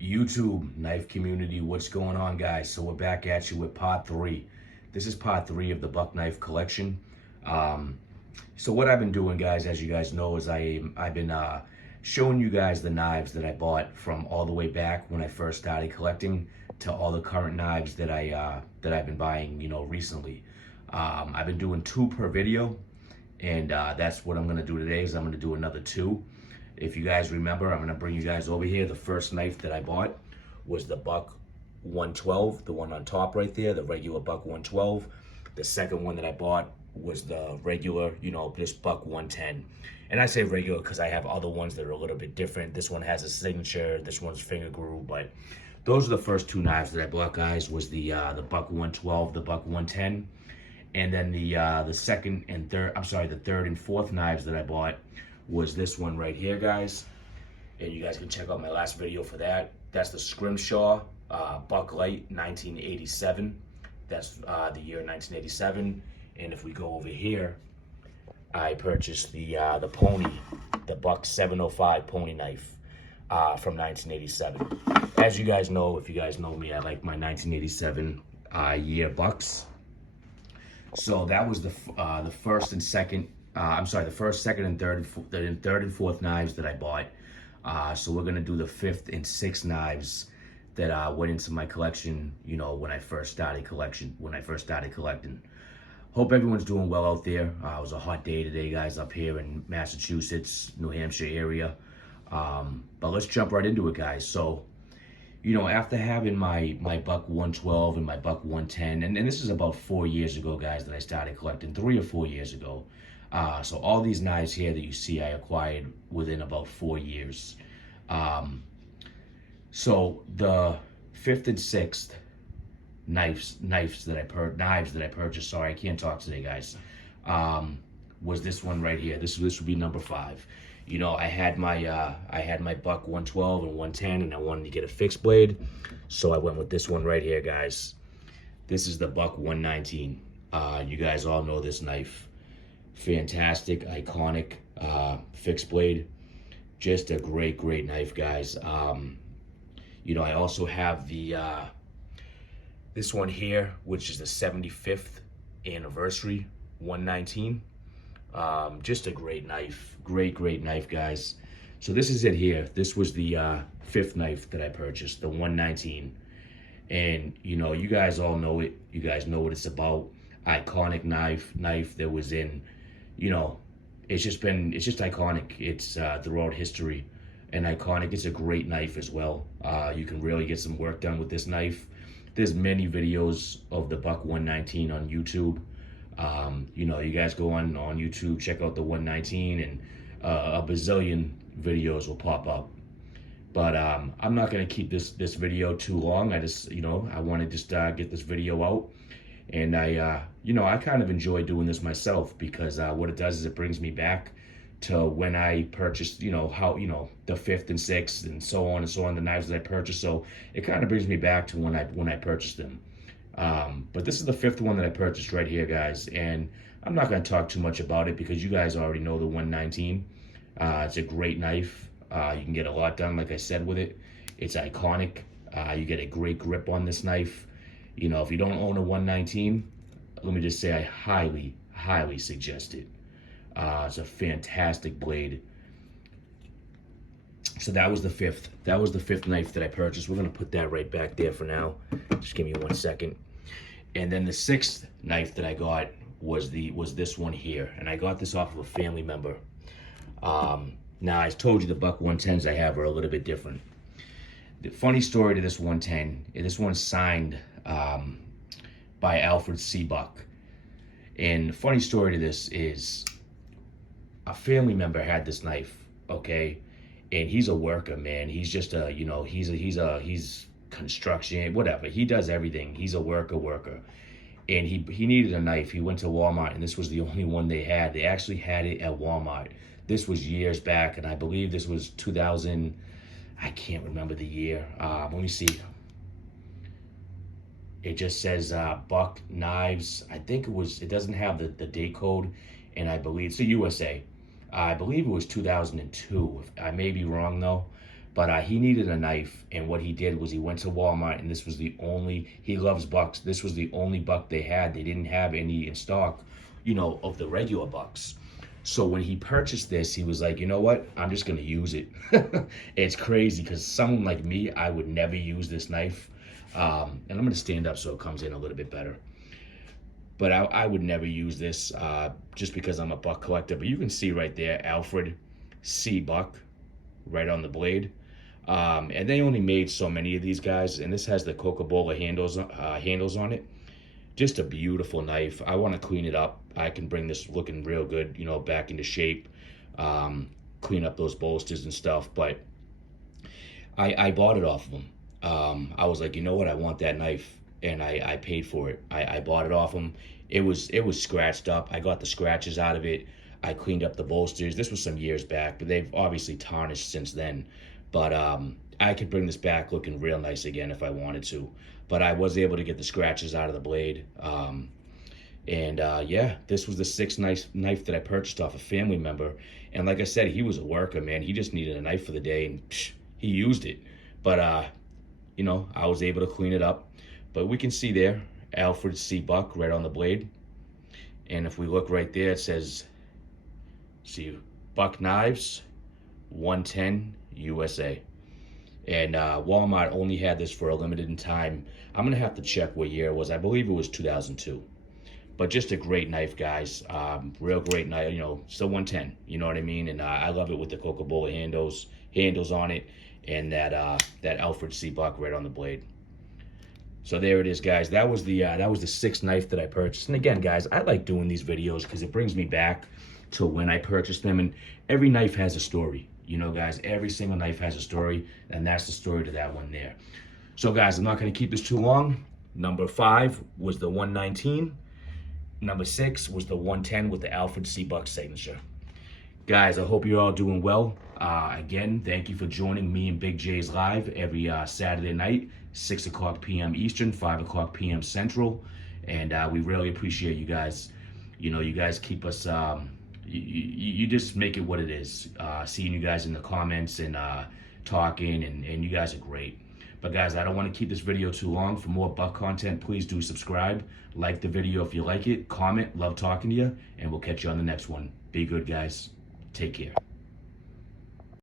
YouTube knife community, what's going on, guys? So we're back at you with part 3. This is part 3 of the buck knife collection. So what I've been doing, guys, as you guys know, is I've been showing you guys the knives that I bought from all the way back when I first started collecting to all the current knives that I've been buying, recently. I've been doing 2 per video, and that's what I'm gonna do today. Is I'm gonna do another 2. If you guys remember, I'm gonna bring you guys over here. The first knife that I bought was the Buck 112, the one on top right there, the regular Buck 112. The second one that I bought was the regular, this Buck 110. And I say regular because I have other ones that are a little bit different. This one has a signature, this one's finger groove, but those are the first 2 knives that I bought, guys. Was the Buck 112, the Buck 110, and then the second and third, the third and fourth knives that I bought was this one right here, guys. And you guys can check out my last video for that. That's the Scrimshaw Buck Light 1987. That's the year 1987. And if we go over here, I purchased the Pony, the Buck 705 Pony knife from 1987. As you guys know, if you guys know me, I like my 1987 year Bucks. So that was the first and second. The first, second, and third and fourth knives that I bought. So we're gonna do the 5th and 6th knives that went into my collection. When I first started collecting. Hope everyone's doing well out there. It was a hot day today, guys, up here in Massachusetts, New Hampshire area. But let's jump right into it, guys. So, after having my Buck 112 and my Buck 110, and this is about 4 years ago, guys, that I started collecting, 3 or 4 years ago. So all these knives here that you see, I acquired within about 4 years. So the 5th and 6th knives that I purchased. Sorry, I can't talk today, guys. Was this one right here. This would be number 5. I had my Buck 112 and 110, and I wanted to get a fixed blade, so I went with this one right here, guys. This is the Buck 119. You guys all know this knife. Fantastic, iconic fixed blade. Just a great knife, guys. I also have the this one here, which is the 75th anniversary 119. Just a great knife, great knife, guys. So this is it here. This was the 5th knife that I purchased, the 119. And you guys all know it. You guys know what it's about. Iconic knife that was in, it's just iconic. It's throughout history and iconic. It's a great knife as well. You can really get some work done with this knife. There's many videos of the Buck 119 on YouTube. You guys go on YouTube, check out the 119, and a bazillion videos will pop up. But I'm not gonna keep this video too long. I just, I want to just get this video out. And I kind of enjoy doing this myself because what it does is it brings me back to when I purchased, the 5th and 6th and so on, the knives that I purchased. So it kind of brings me back to when I purchased them. But this is the 5th one that I purchased right here, guys. And I'm not going to talk too much about it because you guys already know the 119. It's a great knife. You can get a lot done, like I said, with it. It's iconic. You get a great grip on this knife. If you don't own a 119, let me just say I highly suggest it. It's a fantastic blade. So that was the 5th. That was the 5th knife that I purchased. We're gonna put that right back there for now. Just give me 1 second. And then the 6th knife that I got was this one here, and I got this off of a family member. Now I told you the Buck 110s I have are a little bit different. The funny story to this 110, this one's signed by Alfred C. Buck. And the funny story to this is a family member had this knife, okay? And he's a worker, man. He's just a, he's construction, whatever. He does everything. He's a worker. And he needed a knife. He went to Walmart, and this was the only one they had. They actually had it at Walmart. This was years back, and I believe this was 2000. I can't remember the year. Let me see. It just says Buck Knives. I think it doesn't have the date code, and I believe it's the USA. I believe it was 2002. I may be wrong though, But he needed a knife, and what he did was he went to Walmart, and this was the only, he loves bucks. This was the only buck they had. They didn't have any in stock, you know, of the regular bucks. So when he purchased this, he was like, you know what? I'm just gonna use it. It's crazy because someone like me, I would never use this knife. And I'm gonna stand up so it comes in a little bit better. But I would never use this just because I'm a buck collector. But you can see right there, Alfred C buck, right on the blade. And they only made so many of these guys, and this has the Coca-Cola handles on it. Just a beautiful knife. I want to clean it up. I can bring this looking real good, you know, back into shape. Clean up those bolsters and stuff. But I bought it off of him. I was like, you know what? I want that knife, and I paid for it. I bought it off him. It was scratched up. I got the scratches out of it. I cleaned up the bolsters. This was some years back, but they've obviously tarnished since then. But I could bring this back looking real nice again if I wanted to. But I was able to get the scratches out of the blade. Yeah, this was the sixth knife that I purchased off a family member. And like I said, he was a worker, man. He just needed a knife for the day, and he used it. But, you know, I was able to clean it up. But we can see there, Alfred C. Buck right on the blade. And if we look right there, it says, see, Buck Knives, 110 USA. And Walmart only had this for a limited time. I'm going to have to check what year it was. I believe it was 2002. But just a great knife, guys. Real great knife, you know, still 110, you know what I mean? And I love it with the Coca-Cola handles on it, and that Alfred C. Buck right on the blade. So there it is, guys. That was the sixth knife that I purchased. And again, guys, I like doing these videos because it brings me back to when I purchased them. And every knife has a story. You know, guys, every single knife has a story, and that's the story to that one there. So, guys, I'm not going to keep this too long. Number 5 was the 119. Number 6 was the 110 with the Alfred C. Buck signature. Guys, I hope you're all doing well. Again, thank you for joining me and Big J's live every Saturday night, 6 o'clock p.m. Eastern, 5 o'clock p.m. Central. And we really appreciate you guys. You know, you guys keep us, you just make it what it is. Seeing you guys in the comments and talking, and you guys are great. But guys, I don't want to keep this video too long. For more buck content, please do subscribe. Like the video if you like it. Comment. Love talking to you. And we'll catch you on the next one. Be good, guys. Take care.